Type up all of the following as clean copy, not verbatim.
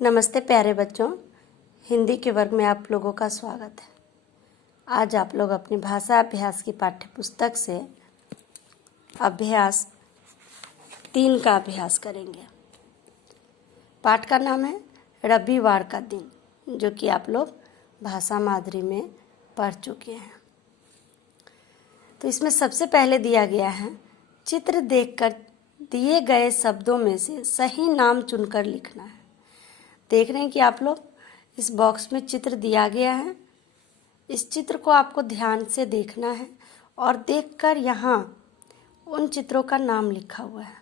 नमस्ते प्यारे बच्चों, हिंदी के वर्ग में आप लोगों का स्वागत है। आज आप लोग अपनी भाषा अभ्यास की पाठ्य पुस्तक से अभ्यास 3 का अभ्यास करेंगे। पाठ का नाम है रविवार का दिन, जो कि आप लोग भाषा मादरी में पढ़ चुके हैं। तो इसमें सबसे पहले दिया गया है, चित्र देखकर दिए गए शब्दों में से सही नाम चुनकर लिखना है। देख रहे हैं कि आप लोग इस बॉक्स में चित्र दिया गया है। इस चित्र को आपको ध्यान से देखना है और देखकर यहाँ उन चित्रों का नाम लिखा हुआ है,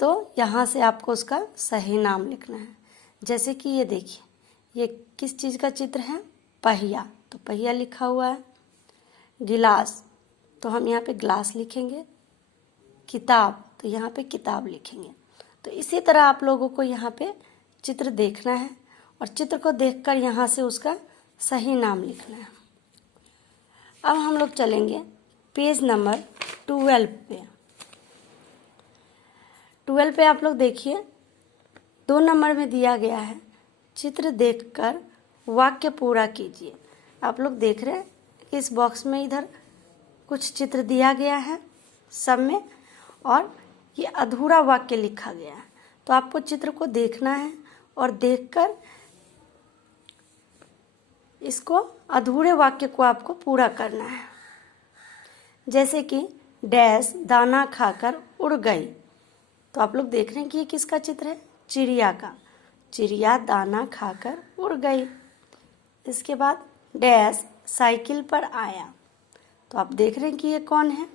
तो यहाँ से आपको उसका सही नाम लिखना है। जैसे कि ये देखिए, ये किस चीज़ का चित्र है? पहिया, तो पहिया लिखा हुआ है। गिलास, तो हम यहाँ पे ग्लास लिखेंगे। किताब, तो यहाँ पे किताब लिखेंगे। तो इसी तरह आप लोगों को यहाँ पे चित्र देखना है और चित्र को देखकर यहाँ से उसका सही नाम लिखना है। अब हम लोग चलेंगे पेज नंबर 12 पे। 12 पे आप लोग देखिए, 2 नंबर में दिया गया है, चित्र देखकर वाक्य पूरा कीजिए। आप लोग देख रहे हैं कि इस बॉक्स में इधर कुछ चित्र दिया गया है सब में, और ये अधूरा वाक्य लिखा गया है। तो आपको चित्र को देखना है और देखकर इसको अधूरे वाक्य को आपको पूरा करना है। जैसे कि डैश दाना खाकर उड़ गई, तो आप लोग देख रहे हैं कि ये किसका चित्र है? चिड़िया का। चिड़िया दाना खाकर उड़ गई। इसके बाद डैश साइकिल पर आया, तो आप देख रहे हैं कि ये कौन है?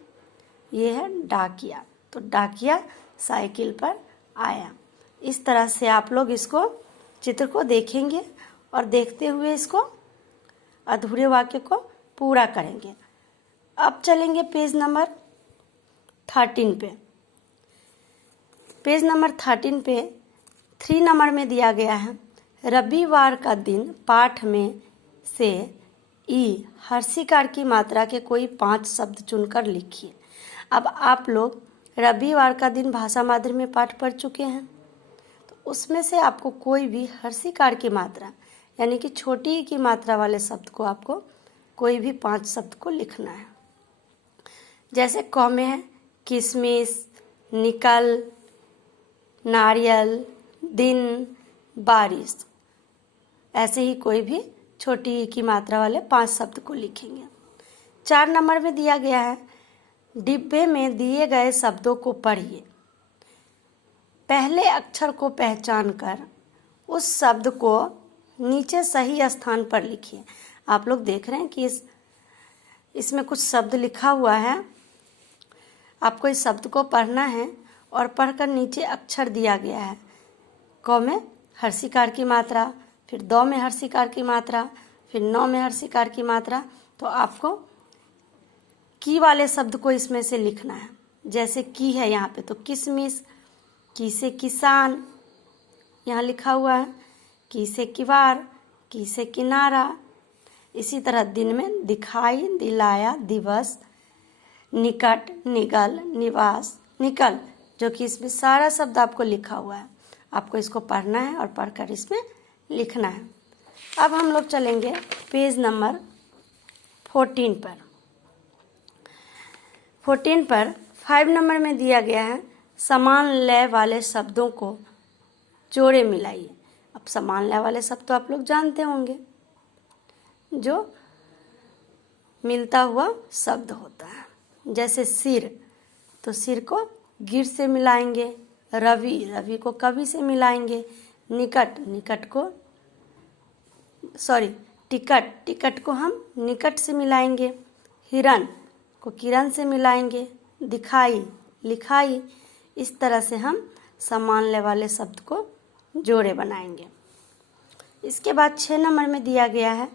ये है डाकिया। तो डाकिया साइकिल पर आया। इस तरह से आप लोग इसको चित्र को देखेंगे और देखते हुए इसको अधूरे वाक्य को पूरा करेंगे। अब चलेंगे पेज नंबर 13 पे। पेज नंबर 13 पे 3 नंबर में दिया गया है, रविवार का दिन पाठ में से ई हर्षिकार की मात्रा के कोई 5 शब्द चुनकर लिखिए। अब आप लोग रविवार का दिन भाषा मादरी में पाठ पढ़ चुके हैं, तो उसमें से आपको कोई भी हर्षिकार की मात्रा यानी कि छोटी ई की मात्रा वाले शब्द को आपको कोई भी 5 शब्द को लिखना है। जैसे क में है किशमिश, निकल, नारियल, दिन, बारिश। ऐसे ही कोई भी छोटी ई की मात्रा वाले 5 शब्द को लिखेंगे। 4 नंबर में दिया गया है, डिब्बे में दिए गए शब्दों को पढ़िए। पहले अक्षर को पहचान कर उस शब्द को नीचे सही स्थान पर लिखिए। आप लोग देख रहे हैं कि इसमें कुछ शब्द लिखा हुआ है। आपको इस शब्द को पढ़ना है और पढ़कर नीचे अक्षर दिया गया है। क में हर्षिकार की मात्रा, फिर द में हर्षिकार की मात्रा, फिर न में हर्षिकार की मात्रा। तो आपको की वाले शब्द को इसमें से लिखना है। जैसे की है यहाँ पे, तो किशमिश, की से किसान यहाँ लिखा हुआ है, की से किवार, की से किनारा। इसी तरह दिन में दिखाई, दिलाया, दिवस, निकट, निगल, निवास, निकल, जो कि इसमें सारा शब्द आपको लिखा हुआ है। आपको इसको पढ़ना है और पढ़कर इसमें लिखना है। अब हम लोग चलेंगे पेज नंबर 14 पर। 14 पर 5 नंबर में दिया गया है, समान लय वाले शब्दों को जोड़े मिलाइए। अब समान लय वाले शब्द तो आप लोग जानते होंगे, जो मिलता हुआ शब्द होता है। जैसे सिर, तो सिर को गिर से मिलाएंगे। रवि, रवि को कवि से मिलाएंगे। निकट, निकट को टिकट, टिकट को हम निकट से मिलाएंगे। हिरण को किरण से मिलाएंगे। दिखाई, लिखाई। इस तरह से हम समान लय वाले शब्द को जोड़े बनाएंगे। इसके बाद 6 नंबर में दिया गया है,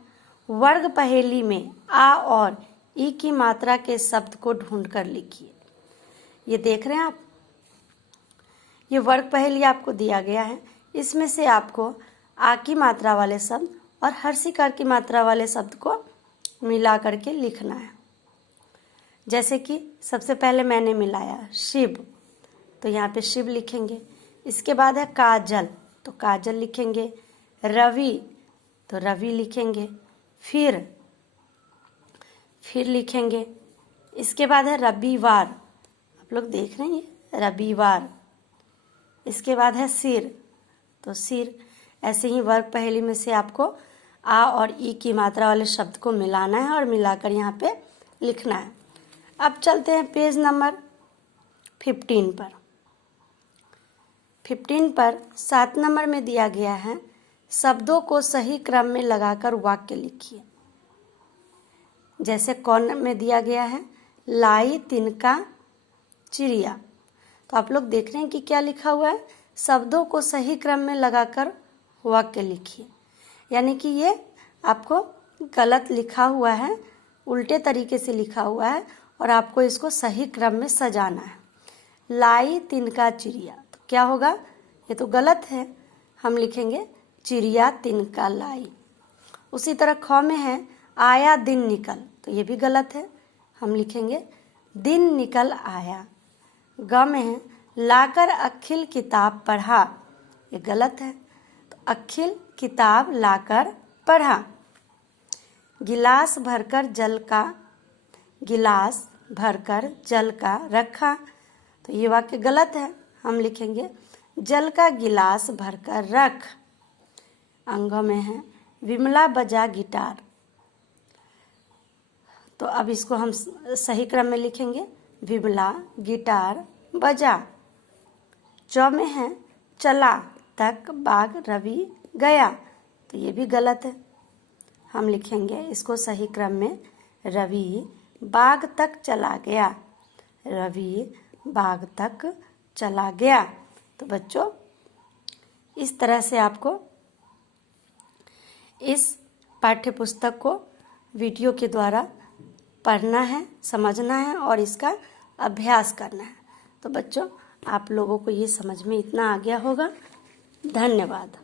वर्ग पहेली में आ और ई की मात्रा के शब्द को ढूंढकर लिखिए। ये देख रहे हैं आप, ये वर्ग पहेली आपको दिया गया है। इसमें से आपको आ की मात्रा वाले शब्द और हर्षिकार की मात्रा वाले शब्द को मिला करके लिखना है। जैसे कि सबसे पहले मैंने मिलाया शिव, तो यहाँ पे शिव लिखेंगे। इसके बाद है काजल, तो काजल लिखेंगे, रवि तो रवि लिखेंगे, फिर लिखेंगे। इसके बाद है रविवार, आप लोग देख रहे हैं रविवार। इसके बाद है सिर, तो सिर। ऐसे ही वर्ग पहेली में से आपको आ और ई की मात्रा वाले शब्द को मिलाना है और मिलाकर यहाँ पे लिखना है। अब चलते हैं पेज नंबर 15 पर। 15 पर 7 नंबर में दिया गया है, शब्दों को सही क्रम में लगाकर वाक्य लिखिए। जैसे कौन में दिया गया है, लाई तिनका चिड़िया। तो आप लोग देख रहे हैं कि क्या लिखा हुआ है, शब्दों को सही क्रम में लगाकर वाक्य लिखिए। यानी कि ये आपको गलत लिखा हुआ है, उल्टे तरीके से लिखा हुआ है और आपको इसको सही क्रम में सजाना है। लाई तिनका चिड़िया, तो क्या होगा, ये तो गलत है, हम लिखेंगे चिड़िया तिनका लाई। उसी तरह ख में है आया दिन निकल, तो ये भी गलत है, हम लिखेंगे दिन निकल आया। ग में है लाकर अखिल किताब पढ़ा, ये गलत है, तो अखिल किताब लाकर पढ़ा। गिलास भरकर जल का रखा, तो ये वाक्य गलत है, हम लिखेंगे जल का गिलास भरकर रख। अंग में है विमला बजा गिटार, तो अब इसको हम सही क्रम में लिखेंगे विमला गिटार बजा। च में है चला तक बाग रवि गया, तो ये भी गलत है, हम लिखेंगे इसको सही क्रम में रवि बाग तक चला गया, रवि बाग तक चला गया। तो बच्चों इस तरह से आपको इस पाठ्य पुस्तक को वीडियो के द्वारा पढ़ना है, समझना है और इसका अभ्यास करना है। तो बच्चों आप लोगों को ये समझ में इतना आ गया होगा। धन्यवाद।